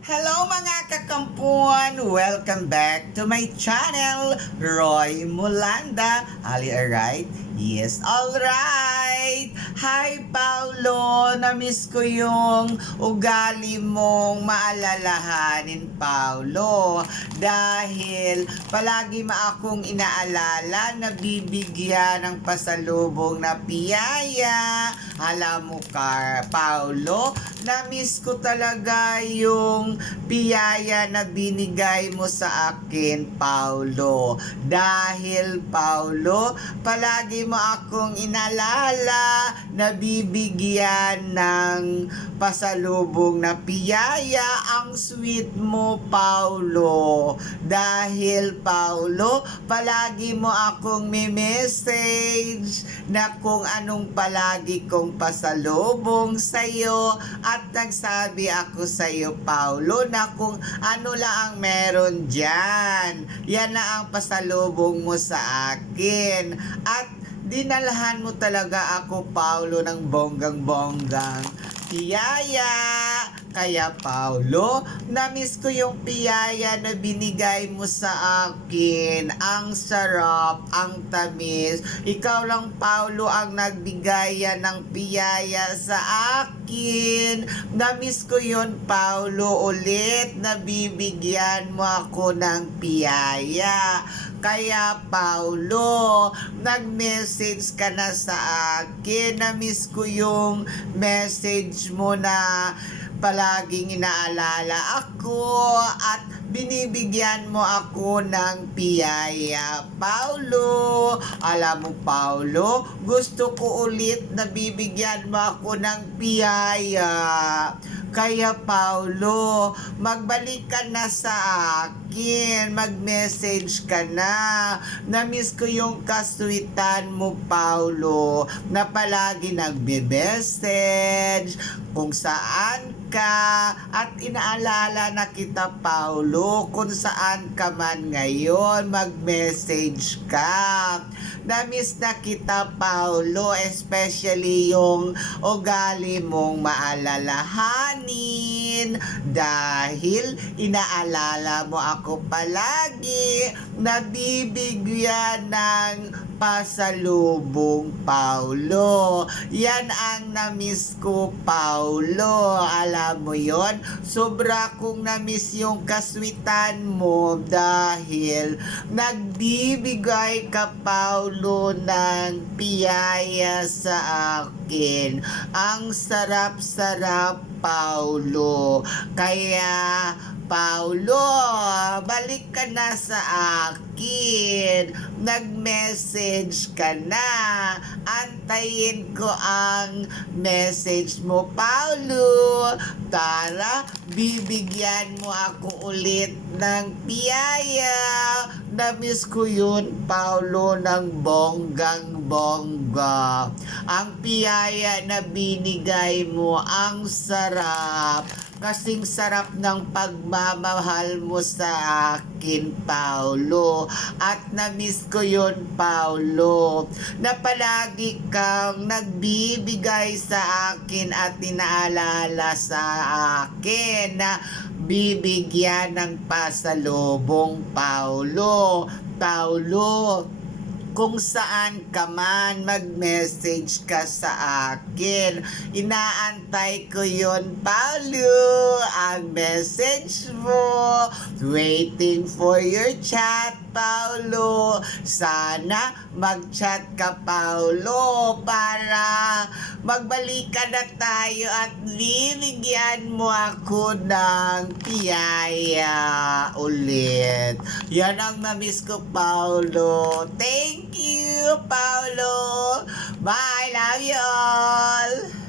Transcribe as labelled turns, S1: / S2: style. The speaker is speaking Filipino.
S1: Hello mga kakampuan! Welcome back to my channel, Roy Mulanda. Ali, alright? Yes, alright! Hi, Paulo! Namiss ko yung ugali mong maalalahanin, Paulo. Dahil palagi ma akong inaalala na bibigyan ng pasalubong na piyaya. Alam mo, Car, Paulo, namiss ko talaga yung piyaya na binigay mo sa akin, Paulo. Dahil, Paulo, palagi mo akong inalala na bibigyan ng pasalubong na piyaya ang sweet mo, Paulo. Dahil, Paulo, palagi mo akong may message na kung anong palagi kong pasalubong sa'yo at nagsabi ako sa iyo, Paulo, na kung ano lang ang meron dyan. Yan na ang pasalubong mo sa akin. At dinalahan mo talaga ako, Paulo, ng bonggang-bonggang piyaya. Kaya, Paulo, namiss ko yung piyaya na binigay mo sa akin. Ang sarap, ang tamis. Ikaw lang, Paulo, ang nagbigay yan ng piyaya sa akin. Namiss ko yon Paulo, ulit na bibigyan mo ako ng piyaya. Kaya, Paulo, nag-message ka na sa akin. Na-miss ko yung message mo na palaging inaalala ako at binibigyan mo ako ng piyaya. Paulo, alam mo Paulo, gusto ko ulit na bibigyan mo ako ng piyaya. Kaya Paulo, magbalik ka na sa akin, mag-message ka na. Namiss ko yung kaswitan mo, Paulo, na palagi nagbe-message kung saan ka at inaalala na kita, Paulo, kung saan ka man ngayon, mag-message ka. Namiss na kita, Paulo, especially yung ugali mong maalalahanin dahil inaalala mo ako palagi nabibigyan ng pasalubong Paulo. Yan ang namiss ko, Paulo. Alam mo yon Sobra kong namiss yung kaswitan mo dahil nagbibigay ka, Paulo, ng piyaya sa akin. Ang sarap-sarap, Paulo. Kaya, Paulo, balik ka na sa akin. Nag-message ka na. Antayin ko ang message mo, Paulo. Tara, bibigyan mo ako ulit ng piyaya. Namiss ko yun, Paulo, ng bonggang-bongga. Ang piyaya na binigay mo, ang sarap kasing sarap ng pagmamahal mo sa akin, Paulo. At na-miss ko yon Paulo. Na palagi kang nagbibigay sa akin at inaalala sa akin na bibigyan ng pasalubong, Paulo. Paulo, kung saan ka man mag-message ka sa akin. Inaantay ko yon Paulo, ang message mo. Waiting for your chat, Paulo. Sana mag-chat ka, Paulo, para magbalikan na tayo at linigyan mo ako ng piyaya ulit. Yan ang namiss ko, Paulo. Thank you, Paulo. Bye. Love you all.